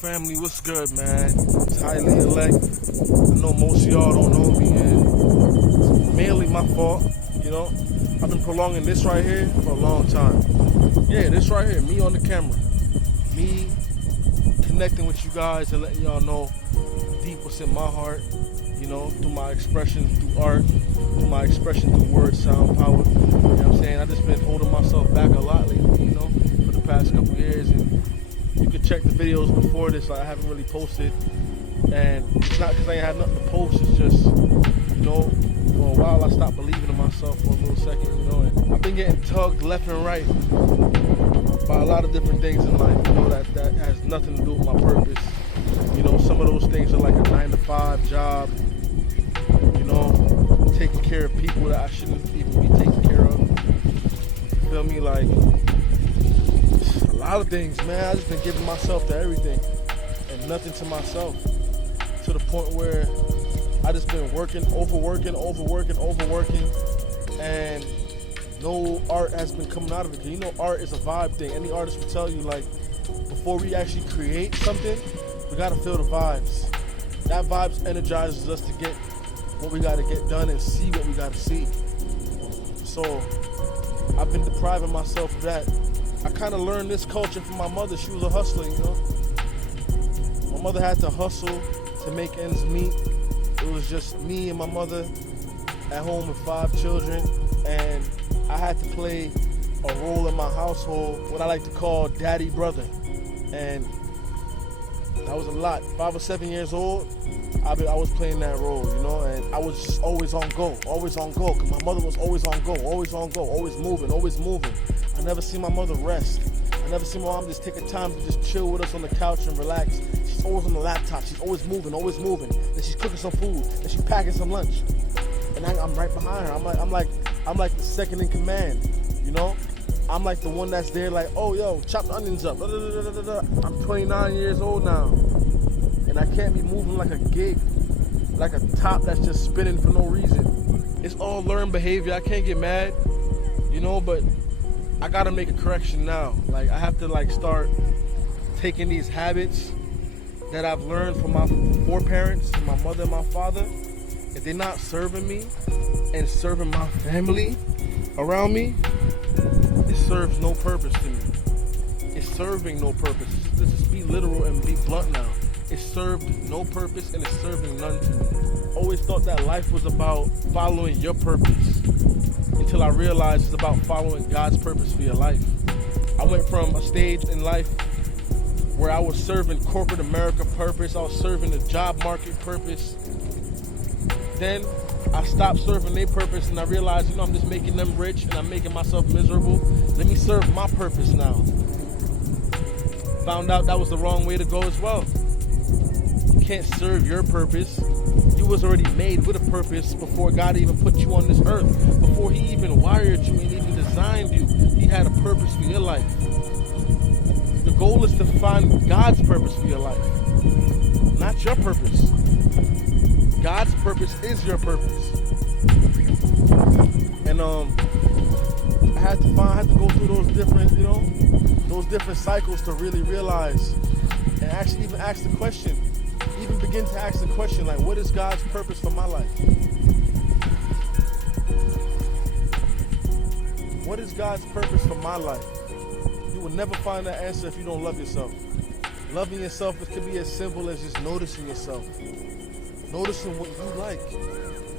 family, what's good, man? It's Haile. I know most of y'all don't know me, and it's mainly my fault, you know? I've been prolonging this right here for a long time. Yeah, this right here, me on the camera. Me connecting with you guys and letting y'all know deep what's in my heart, you know, through my expression, through art, through my expression, through word, sound, power. You know what I'm saying? I just been holding myself back a lot lately, you know, for the past couple years, and you can check the videos before this. Like, I haven't really posted, and it's not because I ain't had nothing to post. It's just, you know, for a while I stopped believing in myself for a little second, you know. And I've been getting tugged left and right by a lot of different things in life, you know, that has nothing to do with my purpose. You know, some of those things are like a 9-to-5 job, you know, taking care of people that I shouldn't even be taking care of. You feel me? Like, a lot of things, man. I just been giving myself to everything and nothing to myself, to the point where I just been overworking, and no art has been coming out of it. You know, art is a vibe thing. Any artist will tell you, like, before we actually create something, we gotta feel the vibes. That vibes energizes us to get what we gotta get done and see what we gotta see. So I've been depriving myself of that. I kind of learned this culture from my mother. She was a hustler, you know. My mother had to hustle to make ends meet. It was just me and my mother at home with 5 children, and I had to play a role in my household, what I like to call daddy brother. And that was a lot. 5 or 7 years old, I was playing that role, you know, and I was just always on go, because my mother was always on go, always moving. I never see my mother rest. I never see my mom just take a time to just chill with us on the couch and relax. She's always on the laptop. She's always moving. Then she's cooking some food. Then she's packing some lunch. And I'm right behind her. I'm like the second in command, you know? I'm like the one that's there, like, oh, yo, chop the onions up. I'm 29 years old now, and I can't be moving like a gig, like a top that's just spinning for no reason. It's all learned behavior. I can't get mad, you know, but I gotta make a correction now. Like, I have to, like, start taking these habits that I've learned from my foreparents, my mother and my father. If they're not serving me and serving my family around me, it serves no purpose to me. It's serving no purpose. Let's just be literal and be blunt now. It served no purpose and it's serving none to me. Always thought that life was about following your purpose, until I realized it's about following God's purpose for your life. I went from a stage in life where I was serving corporate America purpose, I was serving the job market purpose. Then I stopped serving their purpose and I realized, you know, I'm just making them rich and I'm making myself miserable. Let me serve my purpose now. Found out that was the wrong way to go as well. You can't serve your purpose. You was already made with a purpose before God even put you on this earth. Before he even wired you and even designed you, he had a purpose for your life. The goal is to find God's purpose for your life, not your purpose. God's purpose is your purpose. And I had to go through those different, you know, those different cycles to really realize and actually even ask the question, even begin to ask the question, like, what is God's purpose for my life? What is God's purpose for my life? You will never find that answer if you don't love yourself. Loving yourself, it could be as simple as just noticing yourself. Noticing what you like.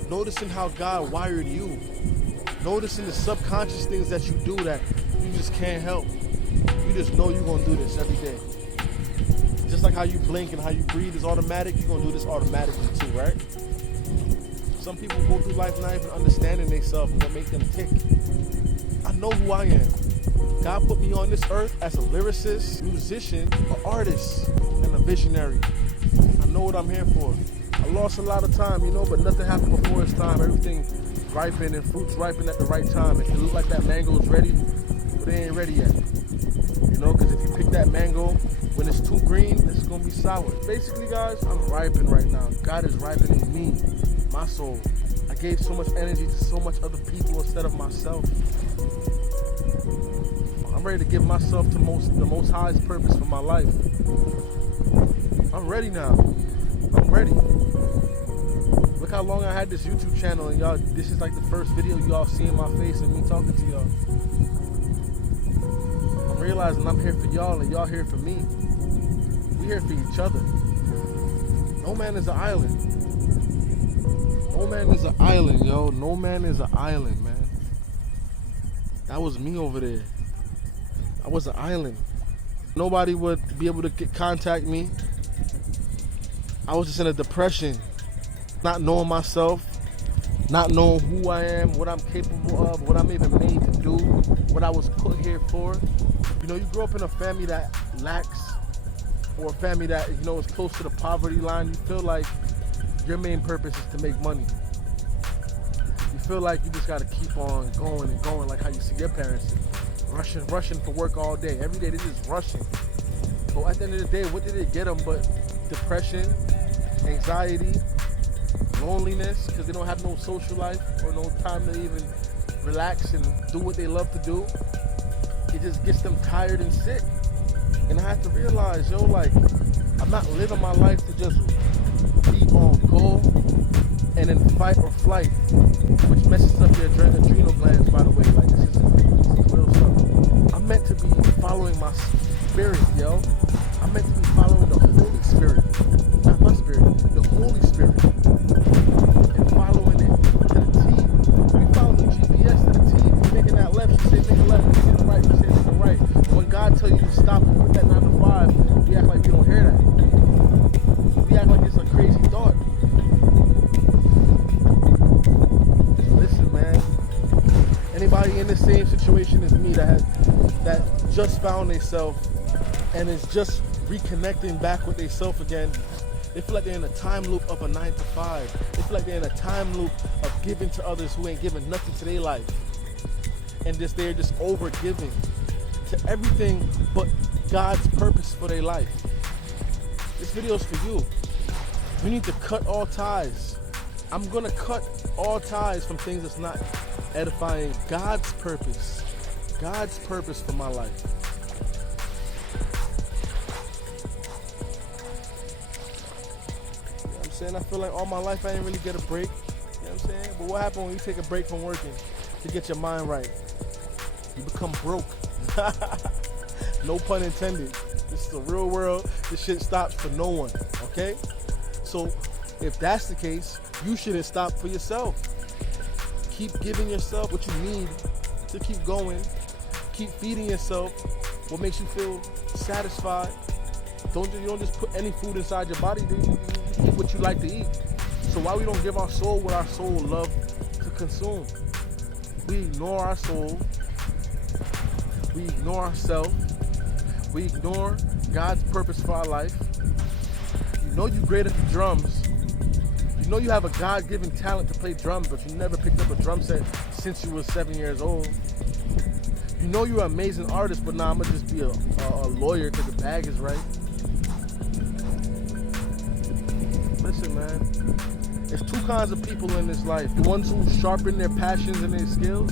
Noticing how God wired you. Noticing the subconscious things that you do that you just can't help. You just know you're going to do this every day. Just like how you blink and how you breathe is automatic, you're going to do this automatically too, right? Some people go through life not even understanding themselves and what makes them tick. I know who I am. God put me on this earth as a lyricist, musician, an artist, and a visionary. I know what I'm here for. I lost a lot of time, you know, but nothing happened before its time. Everything ripened and fruits ripen at the right time. It look like that mango is ready, but it ain't ready yet. You know, because if you pick that mango when it's too green, it's going to be sour. Basically, guys, I'm ripening right now. God is ripening me, my soul. I gave so much energy to so much other people instead of myself. I'm ready to give myself to the most highest purpose for my life. ready now. I'm ready. Look how long I had this YouTube channel, and y'all, this is like the first video y'all seeing my face and me talking to y'all. I'm realizing I'm here for y'all and y'all here for me. We here for each other. No man is an island. No man is an island, yo. No man is an island, man. That was me over there. I was an island. Nobody would be able to contact me. I was just in a depression. Not knowing myself. Not knowing who I am, what I'm capable of, what I'm even made to do, what I was put here for. You know, you grow up in a family that lacks, or a family that, you know, is close to the poverty line. You feel like your main purpose is to make money. You feel like you just got to keep on going and going, like how you see your parents rushing for work all day. Every day they're just rushing. So at the end of the day, what did it get them but depression, anxiety, loneliness, because they don't have no social life or no time to even relax and do what they love to do. It just gets them tired and sick. And I have to realize, yo, like, I'm not living my life to just be on go and then fight or flight, which messes up your adrenal glands, by the way. Like, this is real stuff. I'm meant to be following my spirit, yo. I'm meant to be following the Holy Spirit. Not my spirit, the Holy Spirit. And following it to the T. We follow the GPS to the T. If you're making that left, you say make a left. If you're making the right, you say make a right. But when God tells you to stop and put that 9 to 5, we act like we don't hear that. We act like it's a crazy thought. Listen, man. Anybody in the same situation as me that just found themselves and is just reconnecting back with themselves again, they feel like they're in a time loop of a 9 to 5. They feel like they're in a time loop of giving to others who ain't giving nothing to their life. And they're just over giving to everything but God's purpose for their life. This video is for you. You need to cut all ties. I'm going to cut all ties from things that's not edifying God's purpose. God's purpose for my life. I feel like all my life I didn't really get a break. You know what I'm saying? But what happens when you take a break from working to get your mind right? You become broke. No pun intended. This is the real world. This shit stops for no one. Okay? So if that's the case, you shouldn't stop for yourself. Keep giving yourself what you need to keep going. Keep feeding yourself what makes you feel satisfied. You don't just put any food inside your body. You eat what you like to eat. So why we don't give our soul what our soul love to consume? We ignore our soul. We ignore ourselves. We ignore God's purpose for our life. You know you're great at the drums. You know you have a God-given talent to play drums, but you never picked up a drum set since you were 7 years old. You know you're an amazing artist, but now I'm gonna just be a lawyer because the bag is right. Listen, man, there's two kinds of people in this life. The ones who sharpen their passions and their skills,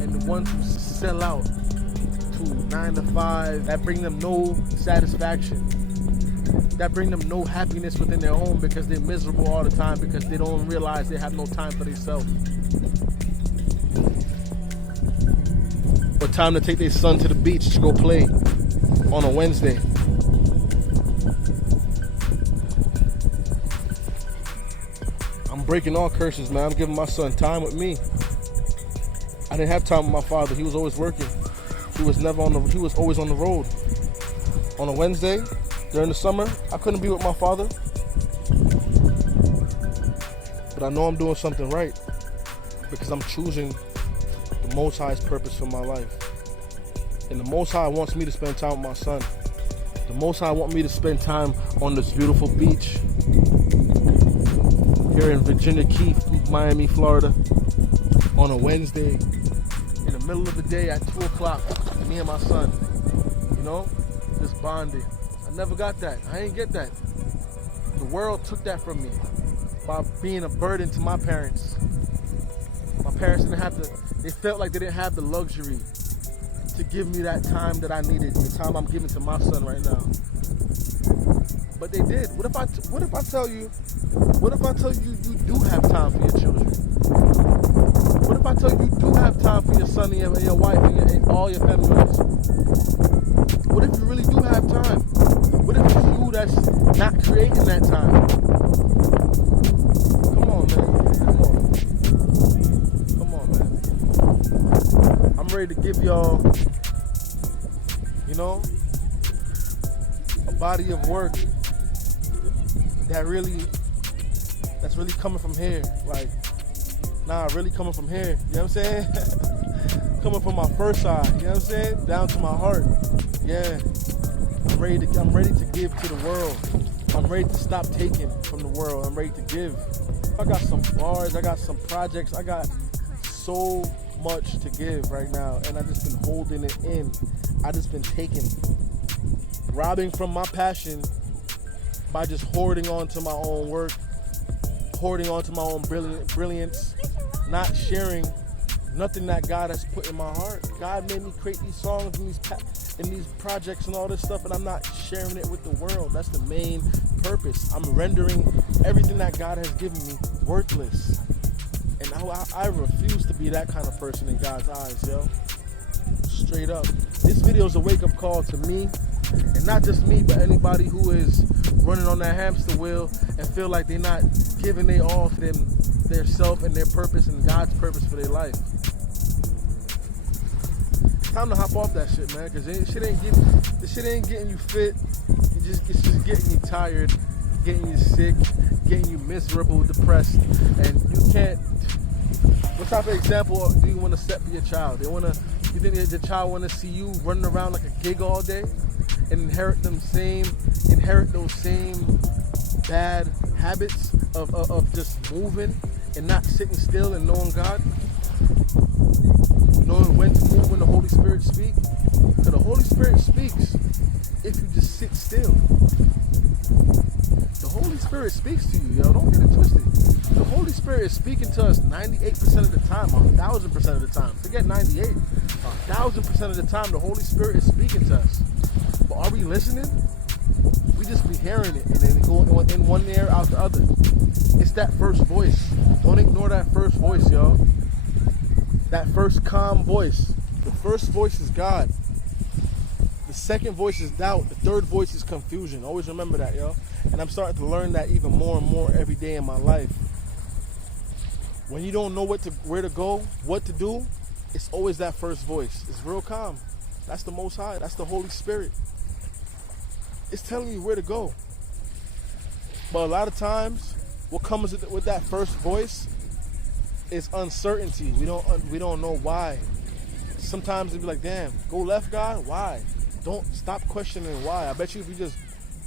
and the ones who sell out to 9 to 5, that bring them no satisfaction, that bring them no happiness within their home because they're miserable all the time because they don't realize they have no time for themselves. Or time to take their son to the beach to go play on a Wednesday. I'm breaking all curses, man. I'm giving my son time with me. I didn't have time with my father. He was always working. He was always on the road. On a Wednesday, during the summer, I couldn't be with my father. But I know I'm doing something right because I'm choosing the Most High's purpose for my life. And the Most High wants me to spend time with my son. The Most High wants me to spend time on this beautiful beach here in Virginia Key, Miami, Florida, on a Wednesday, in the middle of the day at 2 o'clock, me and my son, you know, just bonding. I never got that. I ain't get that. The world took that from me by being a burden to my parents. My parents they felt like they didn't have the luxury to give me that time that I needed, the time I'm giving to my son right now. But they did. What if I tell you you do have time for your children? What if I tell you do have time for your son and your wife and all your family members? What if you really do have time? What if it's you that's not creating that time? Come on, man. Come on, man. I'm ready to give y'all, a body of work that's really coming from here. Like, really coming from here. You know what I'm saying? Coming from my first side, you know what I'm saying? Down to my heart. Yeah. I'm ready to give to the world. I'm ready to stop taking from the world. I'm ready to give. I got some bars, I got some projects, I got so much to give right now, and I just been holding it in. I just been taking, robbing from my passion by just hoarding onto my own work, hoarding onto my own brilliance, not sharing nothing that God has put in my heart. God made me create these songs and these projects and all this stuff, and I'm not sharing it with the world. That's the main purpose. I'm rendering everything that God has given me worthless. And I refuse to be that kind of person in God's eyes, yo. Straight up. This video is a wake-up call to me, and not just me, but anybody who is running on that hamster wheel and feel like they're not giving their all to their self and their purpose and God's purpose for their life. Time to hop off that shit, man, because this shit ain't getting you fit. It's just getting you tired, getting you sick, getting you miserable, depressed, and you can't. What type of example do you want to set for your child? You think that your child want to see you running around like a gig all day and inherit those same bad habits of just moving and not sitting still and knowing God? Knowing when to move when the Holy Spirit speaks? Because the Holy Spirit speaks if you just sit still. The Holy Spirit speaks to you, yo. Don't get it twisted. The Holy Spirit is speaking to us 98% of the time, 1,000% of the time. Forget 98. 1,000% of the time, the Holy Spirit is speaking to us. But are we listening? We just be hearing it and then going in one ear out the other. It's that first voice. Don't ignore that first voice, y'all. That first calm voice. The first voice is God. The second voice is doubt. The third voice is confusion. Always remember that, yo. And I'm starting to learn that even more and more every day in my life. When you don't know where to go, what to do, it's always that first voice. It's real calm. That's the Most High. That's the Holy Spirit. It's telling you where to go. But a lot of times, what comes with that first voice is uncertainty. We don't know why. Sometimes it'll be like, damn, go left, God? Why? Don't stop questioning why. I bet you if you just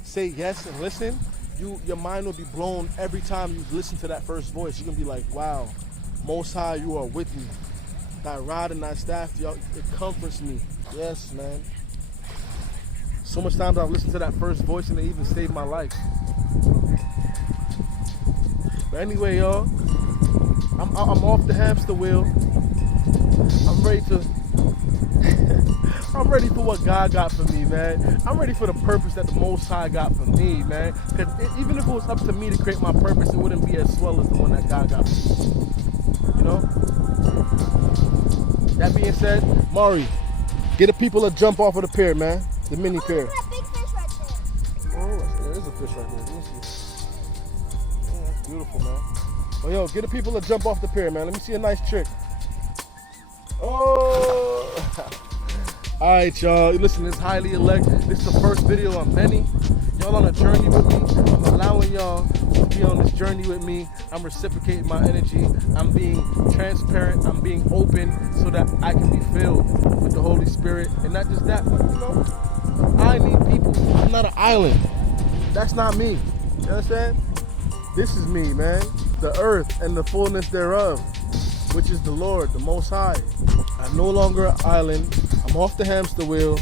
say yes and listen, your mind will be blown every time you listen to that first voice. You're going to be like, wow, Most High, you are with me. Thy rod and thy staff, it comforts me. Yes, man. So much times I've listened to that first voice and it even saved my life. But anyway, y'all, I'm off the hamster wheel. I'm ready to I'm ready for what God got for me, man. I'm ready for the purpose that the Most High got for me, man. Because even if it was up to me to create my purpose, it wouldn't be as swell as the one that God got for me. You know? That being said, Mari, get the people to jump off of the pier, man. The mini pier. Look at that big fish right there. Oh, there is a fish right there. Let me see. Oh, that's beautiful, man. Well, yo, get the people to jump off the pier, man. Let me see a nice trick. Oh! All right, y'all. Listen, this highly elect. This is the first video of many. Y'all on a journey with me. I'm allowing y'all to be on this journey with me. I'm reciprocating my energy. I'm being transparent. I'm being open so that I can be filled with the Holy Spirit. And not just that, but I need people. I'm not an island. That's not me. You understand? This is me, man. The earth and the fullness thereof, which is the Lord, the Most High. I'm no longer an island. I'm off the hamster wheel,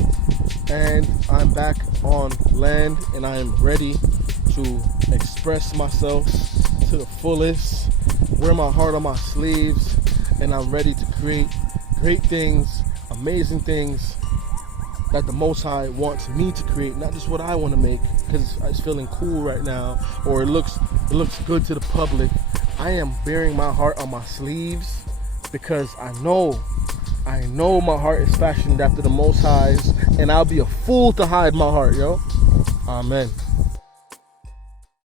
and I'm back on land, and I am ready to express myself to the fullest, wear my heart on my sleeves, and I'm ready to create great things, amazing things, that the Most High wants me to create, not just what I want to make because it's feeling cool right now or it looks good to the public. I am bearing my heart on my sleeves because I know my heart is fashioned after the Most High's, and I'll be a fool to hide my heart, yo. Amen.